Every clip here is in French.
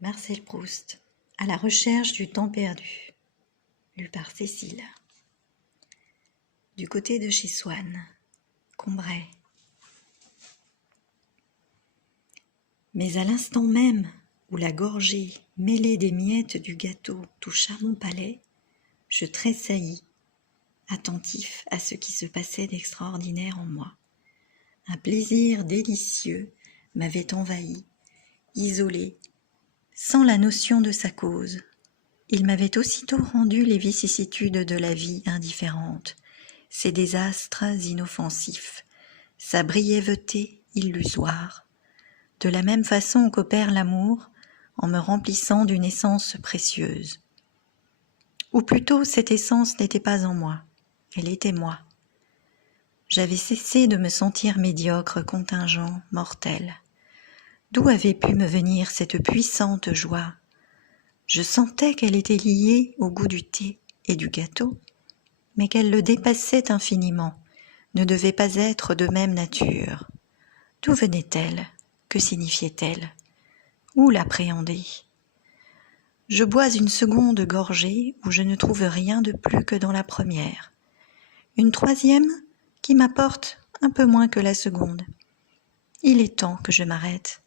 Marcel Proust, à la recherche du temps perdu, lu par Cécile. Du côté de chez Swann, Combray. Mais à l'instant même où la gorgée mêlée des miettes du gâteau toucha mon palais, je tressaillis, attentif à ce qui se passait d'extraordinaire en moi. Un plaisir délicieux m'avait envahi, isolé, sans la notion de sa cause. Il m'avait aussitôt rendu les vicissitudes de la vie indifférentes, ses désastres inoffensifs, sa brièveté illusoire, de la même façon qu'opère l'amour en me remplissant d'une essence précieuse. Ou plutôt, cette essence n'était pas en moi, elle était moi. J'avais cessé de me sentir médiocre, contingent, mortel. D'où avait pu me venir cette puissante joie ? Je sentais qu'elle était liée au goût du thé et du gâteau, mais qu'elle le dépassait infiniment, ne devait pas être de même nature. D'où venait-elle ? Que signifiait-elle ? Où l'appréhender ? Je bois une seconde gorgée où je ne trouve rien de plus que dans la première. Une troisième qui m'apporte un peu moins que la seconde. Il est temps que je m'arrête.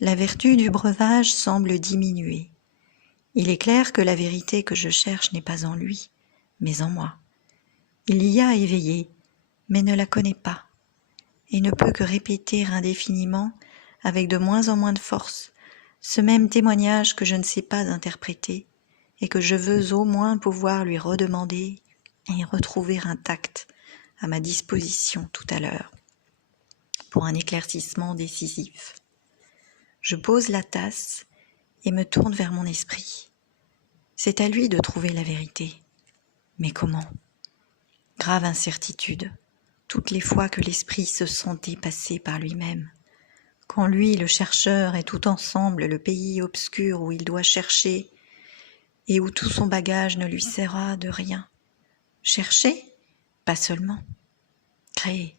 La vertu du breuvage semble diminuer. Il est clair que la vérité que je cherche n'est pas en lui, mais en moi. Il y a éveillé, mais ne la connaît pas, et ne peut que répéter indéfiniment, avec de moins en moins de force, ce même témoignage que je ne sais pas interpréter, et que je veux au moins pouvoir lui redemander et retrouver intact à ma disposition tout à l'heure, pour un éclaircissement décisif. Je pose la tasse et me tourne vers mon esprit. C'est à lui de trouver la vérité. Mais comment ? Grave incertitude, toutes les fois que l'esprit se sent dépassé par lui-même. Quand lui, le chercheur, est tout ensemble le pays obscur où il doit chercher et où tout son bagage ne lui sert de rien. Chercher ? Pas seulement. Créer.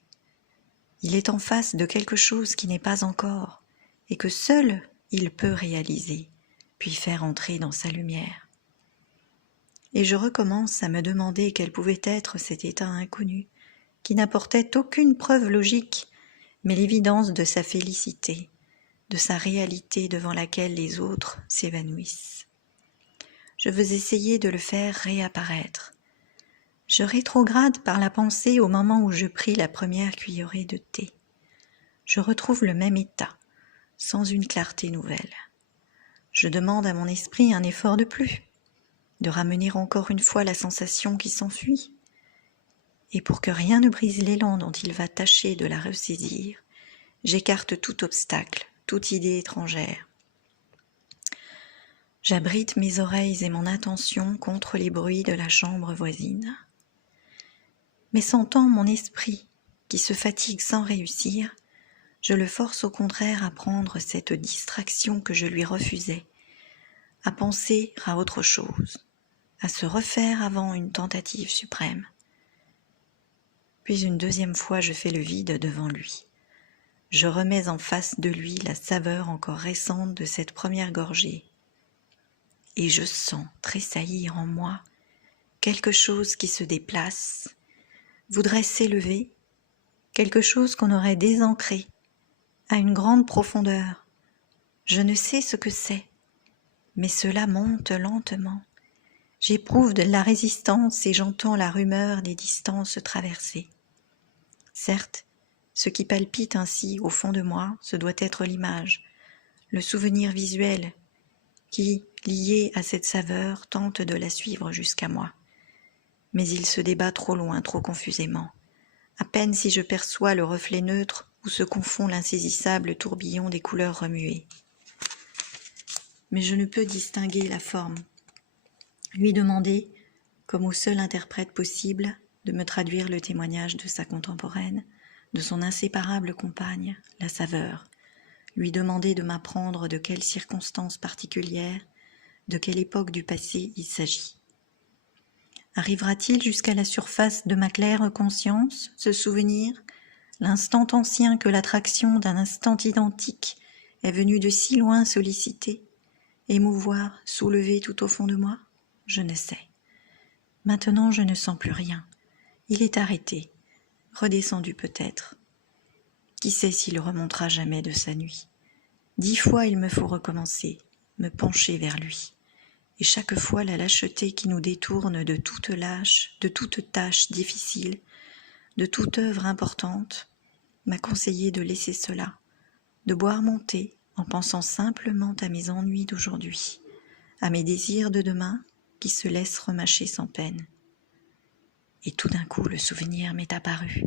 Il est en face de quelque chose qui n'est pas encore et que seul il peut réaliser, puis faire entrer dans sa lumière. Et je recommence à me demander quel pouvait être cet état inconnu, qui n'apportait aucune preuve logique, mais l'évidence de sa félicité, de sa réalité devant laquelle les autres s'évanouissent. Je veux essayer de le faire réapparaître. Je rétrograde par la pensée au moment où je pris la première cuillerée de thé. Je retrouve le même état, sans une clarté nouvelle. Je demande à mon esprit un effort de plus, de ramener encore une fois la sensation qui s'enfuit. Et pour que rien ne brise l'élan dont il va tâcher de la ressaisir, j'écarte tout obstacle, toute idée étrangère. J'abrite mes oreilles et mon attention contre les bruits de la chambre voisine. Mais sentant mon esprit qui se fatigue sans réussir, je le force au contraire à prendre cette distraction que je lui refusais, à penser à autre chose, à se refaire avant une tentative suprême. Puis une deuxième fois, je fais le vide devant lui. Je remets en face de lui la saveur encore récente de cette première gorgée. Et je sens tressaillir en moi quelque chose qui se déplace, voudrait s'élever, quelque chose qu'on aurait désancré à une grande profondeur. Je ne sais ce que c'est, mais cela monte lentement. J'éprouve de la résistance et j'entends la rumeur des distances traversées. Certes, ce qui palpite ainsi au fond de moi, ce doit être l'image, le souvenir visuel qui, lié à cette saveur, tente de la suivre jusqu'à moi. Mais il se débat trop loin, trop confusément. À peine si je perçois le reflet neutre où se confond l'insaisissable tourbillon des couleurs remuées. Mais je ne peux distinguer la forme. Lui demander, comme au seul interprète possible, de me traduire le témoignage de sa contemporaine, de son inséparable compagne, la saveur. Lui demander de m'apprendre de quelles circonstances particulières, de quelle époque du passé il s'agit. Arrivera-t-il jusqu'à la surface de ma claire conscience, ce souvenir, l'instant ancien que l'attraction d'un instant identique est venue de si loin solliciter, émouvoir, soulever tout au fond de moi? Je ne sais. Maintenant, je ne sens plus rien. Il est arrêté, redescendu peut-être. Qui sait s'il remontera jamais de sa nuit? 10 fois il me faut recommencer, me pencher vers lui. Et chaque fois la lâcheté qui nous détourne de toute tâche difficile, de toute œuvre importante, m'a conseillé de laisser cela, de boire mon thé en pensant simplement à mes ennuis d'aujourd'hui, à mes désirs de demain qui se laissent remâcher sans peine. Et tout d'un coup le souvenir m'est apparu.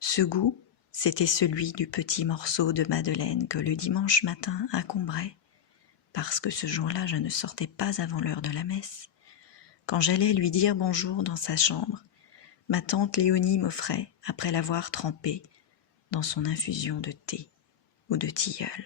Ce goût, c'était celui du petit morceau de madeleine que le dimanche matin à Combray, parce que ce jour-là je ne sortais pas avant l'heure de la messe. Quand j'allais lui dire bonjour dans sa chambre, ma tante Léonie m'offrait, après l'avoir trempé dans son infusion de thé ou de tilleul.